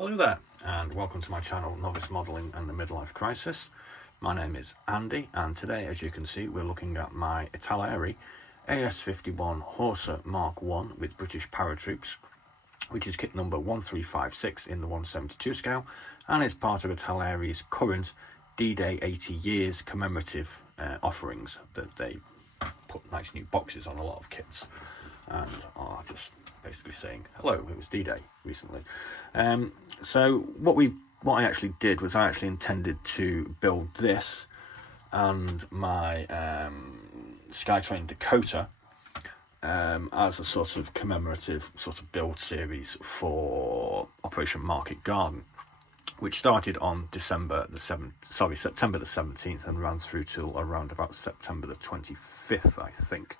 Hello there, and welcome to my channel, Novice Modelling and the Midlife Crisis. My name is Andy, and today, as you can see, we're looking at my Italeri AS51 Horsa Mark 1 with British paratroops, which is kit number 1356 in the 172 scale, and is part of Italeri's current D-Day 80 years commemorative offerings that they put nice new boxes on a lot of kits and are just basically saying hello, it was D-Day recently. So what I actually did was I actually intended to build this and my Skytrain DAKOTA as a sort of commemorative sort of build series for Operation Market Garden, which started on September the 17th and ran through till around about September the 25th, I think.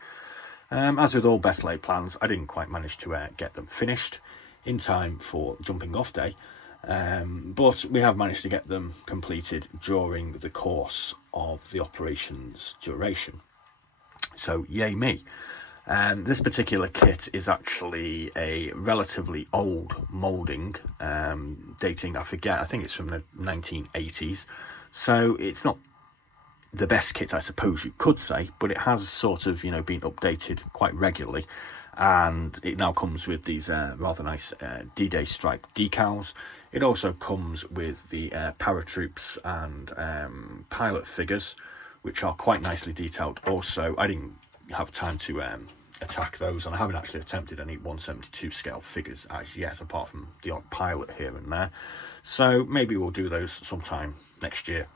As with all best laid plans, I didn't quite manage to get them finished in time for jumping off day, but we have managed to get them completed during the course of the operation's duration. So yay me. This particular kit is actually a relatively old moulding, dating, I think it's from the 1980s, so it's not the best kit, I suppose you could say, but it has sort of, been updated quite regularly, and it now comes with these rather nice D-Day stripe decals. It also comes with the paratroops and pilot figures, which are quite nicely detailed also. I didn't have time to attack those, and I haven't actually attempted any 172 scale figures as yet, apart from the odd pilot here and there, so maybe we'll do those sometime next year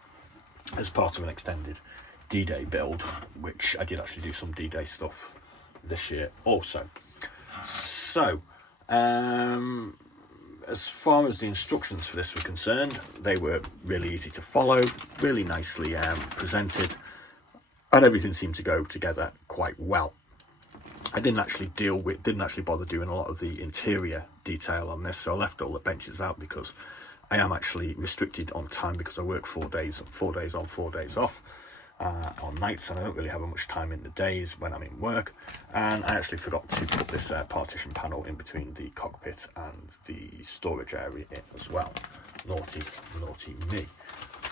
as part of an extended D-Day build, which I did actually do some D-Day stuff this year also. So as far as the instructions for this were concerned, they were really easy to follow, really nicely presented, and everything seemed to go together quite well. I didn't actually bother doing a lot of the interior detail on this, so I left all the benches out because I am actually restricted on time because I work 4 days on, 4 days off on nights, and I don't really have much time in the days when I'm in work. And I actually forgot to put this partition panel in between the cockpit and the storage area in as well. Naughty me.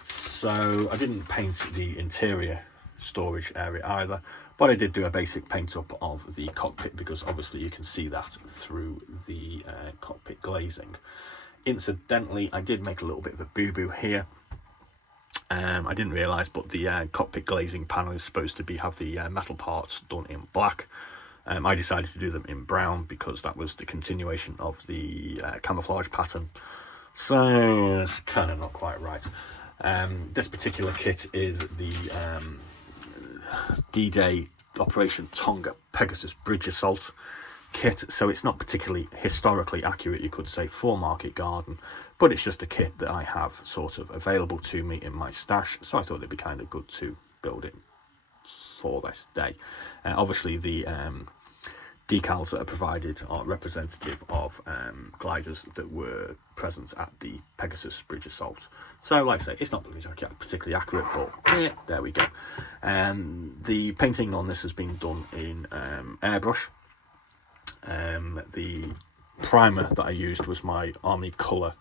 So I didn't paint the interior storage area either, but I did do a basic paint up of the cockpit because obviously you can see that through the cockpit glazing. Incidentally, I did make a little bit of a boo-boo here. I didn't realise, but the cockpit glazing panel is supposed to have the metal parts done in black. I decided to do them in brown because that was the continuation of the camouflage pattern. So it's kind of not quite right. This particular kit is the D-Day Operation Tonga Pegasus Bridge Assault kit, so it's not particularly historically accurate, you could say, for Market Garden, but it's just a kit that I have sort of available to me in my stash, so I thought it'd be kind of good to build it for this day. Obviously the decals that are provided are representative of gliders that were present at the Pegasus Bridge Assault, so like I say, it's not particularly accurate, but yeah, there we go. The painting on this has been done in airbrush. The primer that I used was my Army Colour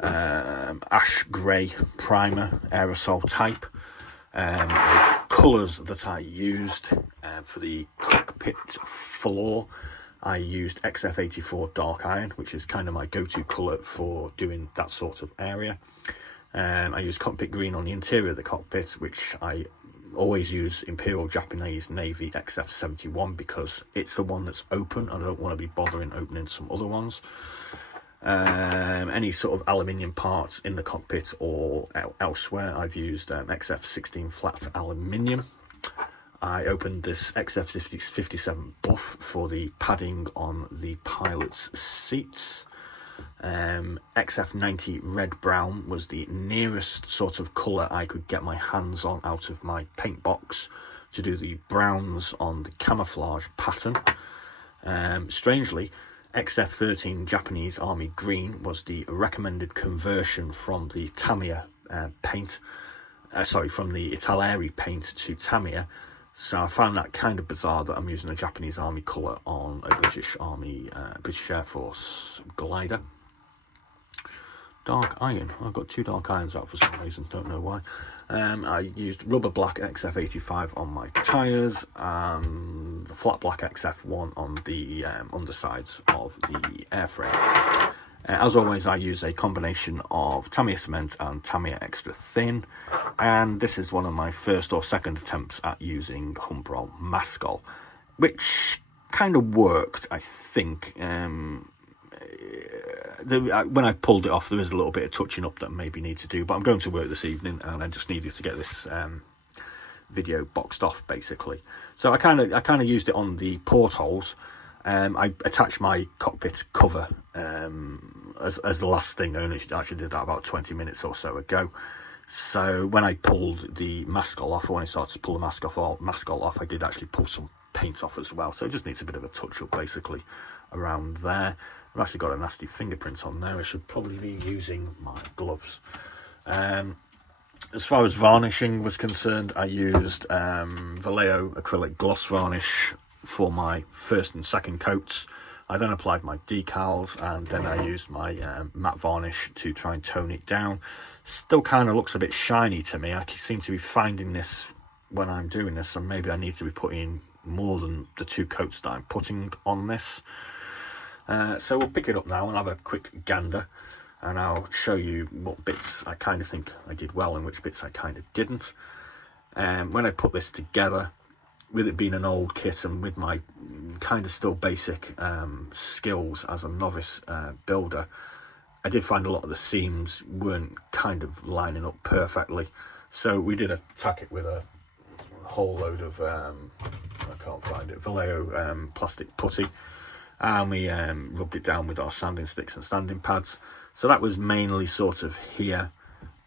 ash grey primer, aerosol type. The colours that I used for the cockpit floor, I used XF84 Dark Iron, which is kind of my go-to colour for doing that sort of area. I used cockpit green on the interior of the cockpit, which I always use Imperial Japanese Navy XF71 because it's the one that's open and I don't want to be bothering opening some other ones. Any sort of aluminium parts in the cockpit or elsewhere, I've used XF16 flat aluminium. I opened this XF57 buff for the padding on the pilot's seats. XF90 red brown was the nearest sort of colour I could get my hands on out of my paint box to do the browns on the camouflage pattern. Strangely, XF13 Japanese Army green was the recommended conversion from the Tamiya paint, from the Italeri paint to Tamiya. So I found that kind of bizarre that I'm using a Japanese Army colour on a British Air Force glider. dark iron. I've got 2 dark irons out for some reason, don't know why. I used rubber black XF85 on my tyres and the flat black XF1 on the undersides of the airframe. As always, I use a combination of Tamiya cement and Tamiya extra thin, and this is one of my first or second attempts at using Humbrol Mascol, which kind of worked, I think. When I pulled it off, there is a little bit of touching up that maybe need to do, but I'm going to work this evening and I just needed to get this video boxed off, basically. So I kind of used it on the portholes. I attached my cockpit cover as the last thing. I actually did that about 20 minutes or so ago. So when I pulled the Mascol off, or when I started to pull the Mascol off, I did actually pull some paint off as well. So it just needs a bit of a touch up, basically, around there. I've actually got a nasty fingerprint on there. I should probably be using my gloves. As far as varnishing was concerned, I used Vallejo acrylic gloss varnish for my first and second coats. I then applied my decals, and then I used my matte varnish to try and tone it down. Still kind of looks a bit shiny to me. I seem to be finding this when I'm doing this, so maybe I need to be putting more than the 2 coats that I'm putting on this. So we'll pick it up now and have a quick gander, and I'll show you what bits I kind of think I did well and which bits I kind of didn't. When I put this together, with it being an old kit and with my kind of still basic skills as a novice builder, I did find a lot of the seams weren't kind of lining up perfectly. So we did attack it with a whole load of, I can't find it, Vallejo plastic putty. And we rubbed it down with our sanding sticks and sanding pads. So that was mainly sort of here,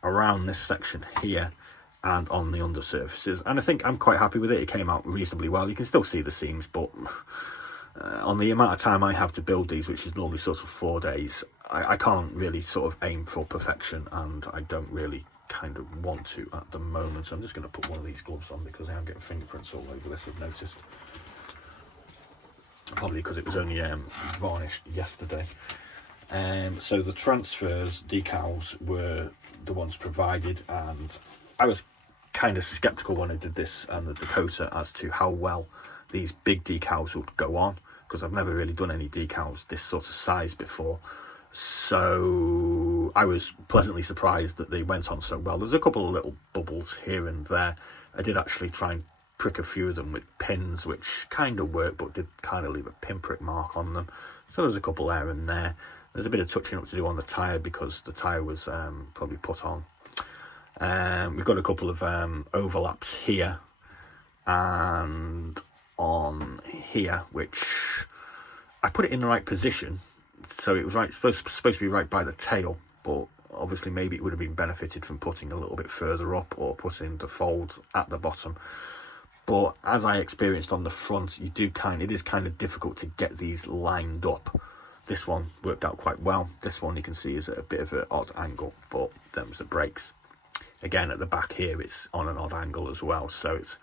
around this section here, and on the undersurfaces, and I think I'm quite happy with it. It came out reasonably well. You can still see the seams, but on the amount of time I have to build these, which is normally sort of 4 days, I can't really sort of aim for perfection, and I don't really kind of want to at the moment. So I'm just going to put one of these gloves on because I am getting fingerprints all over this, I've noticed. Probably because it was only varnished yesterday. So the transfers decals were the ones provided, and I was kind of skeptical when I did this and the Dakota as to how well these big decals would go on, because I've never really done any decals this sort of size before. So I was pleasantly surprised that they went on so well. There's a couple of little bubbles here and there. I did actually try and prick a few of them with pins, which kind of worked, but did kind of leave a pinprick mark on them. So there's a couple there and there. There's a bit of touching up to do on the tyre because the tyre was probably put on. We've got a couple of overlaps here and on here, which I put it in the right position, so it was supposed to be right by the tail, but obviously maybe it would have been benefited from putting a little bit further up or putting the folds at the bottom. But as I experienced on the front, it is kind of difficult to get these lined up. This one worked out quite well. This one you can see is at a bit of an odd angle, but them's the brakes. Again, at the back here, it's on an odd angle as well. So it's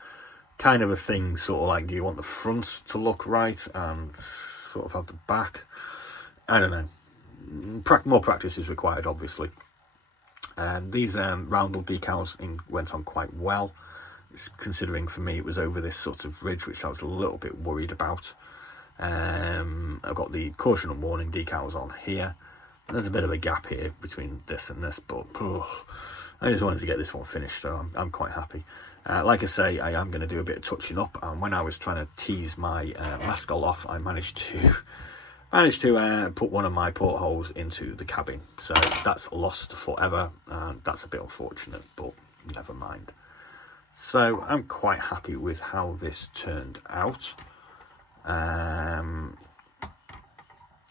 kind of a thing, sort of like, do you want the front to look right and sort of have the back? I don't know. More practice is required, obviously. These roundel decals went on quite well, considering for me it was over this sort of ridge, which I was a little bit worried about. I've got the caution and warning decals on here. There's a bit of a gap here between this and this, but I just wanted to get this one finished, so I'm quite happy. Like I say, I am going to do a bit of touching up, and when I was trying to tease my Mascol off, I managed to put one of my portholes into the cabin, so that's lost forever, and that's a bit unfortunate, but never mind. So I'm quite happy with how this turned out.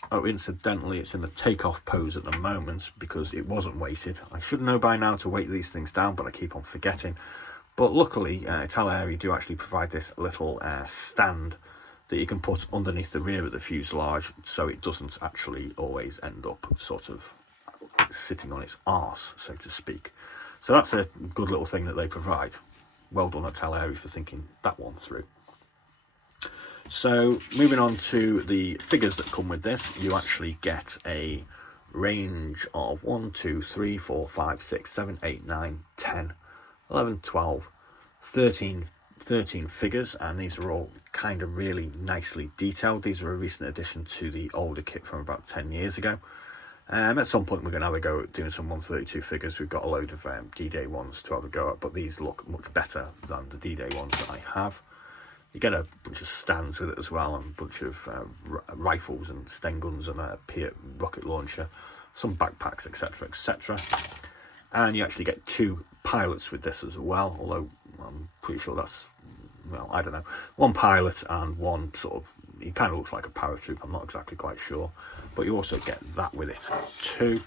Oh, incidentally, it's in the takeoff pose at the moment because it wasn't weighted. I should know by now to weight these things down, but I keep on forgetting. But luckily, Italeri do actually provide this little stand that you can put underneath the rear of the fuselage, so it doesn't actually always end up sort of sitting on its arse, so to speak. So that's a good little thing that they provide. Well done, Italeri, for thinking that one through. So moving on to the figures that come with this, you actually get a range of 1, 2, 3, 4, 5, 6, 7, 8, 9, 10, 11, 12, 13 figures, and these are all kind of really nicely detailed. These are a recent addition to the older kit from about 10 years ago. At some point we're going to have a go at doing some 132 figures. We've got a load of D-Day ones to have a go at, but these look much better than the D-Day ones that I have. You get a bunch of stands with it as well, and a bunch of rifles and Sten guns and a Piat rocket launcher, some backpacks, etc, etc. And you actually get 2 pilots with this as well, although I'm pretty sure that's, well, I don't know, 1 pilot and 1 sort of, he kind of looks like a paratroop, I'm not exactly quite sure, but you also get that with it too.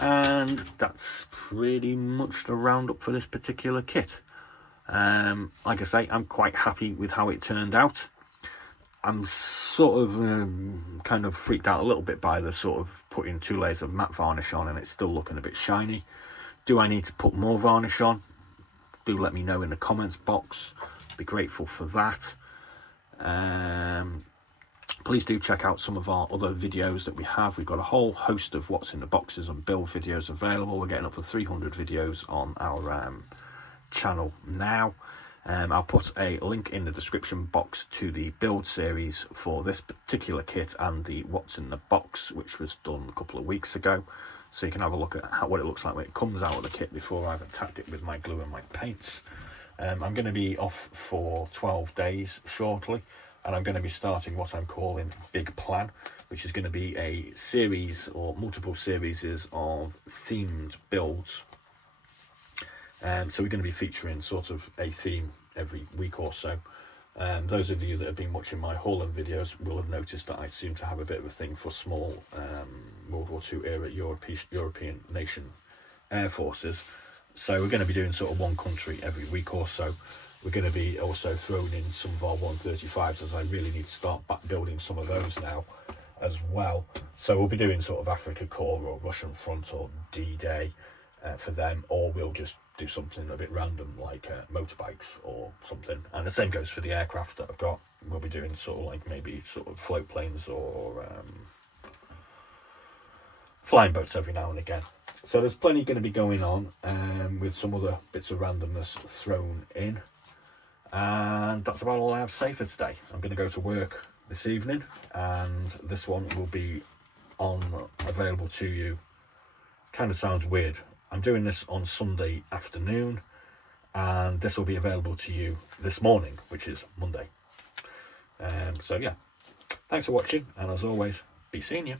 And that's pretty much the roundup for this particular kit. Like I say, I'm quite happy with how it turned out. I'm sort of kind of freaked out a little bit by the sort of putting 2 layers of matte varnish on and it's still looking a bit shiny. Do I need to put more varnish on? Do let me know in the comments box. Be grateful for that. Please do check out some of our other videos that we have. We've got a whole host of what's in the boxes and build videos available. We're getting up for 300 videos on our channel now. I'll put a link in the description box to the build series for this particular kit and the what's in the box, which was done a couple of weeks ago, so you can have a look at what it looks like when it comes out of the kit before I've attacked it with my glue and my paints. I'm going to be off for 12 days shortly, and I'm going to be starting what I'm calling Big Plan, which is going to be a series or multiple series of themed builds. So we're going to be featuring sort of a theme every week or so. Those of you that have been watching my Holland videos will have noticed that I seem to have a bit of a thing for small World War II era European nation air forces. So we're going to be doing sort of one country every week or so. We're going to be also throwing in some of our 135s, as I really need to start back building some of those now as well. So we'll be doing sort of Africa Corps or Russian Front or D-Day for them, or we'll just do something a bit random like motorbikes or something. And the same goes for the aircraft that I've got. We'll be doing sort of like maybe sort of float planes or flying boats every now and again. So there's plenty going to be going on, with some other bits of randomness thrown in. And that's about all I have to say for today. I'm going to go to work this evening, and this one will be available to you. Kind of sounds weird. I'm doing this on Sunday afternoon, and this will be available to you this morning, which is Monday. So yeah, thanks for watching, and as always, be seeing you.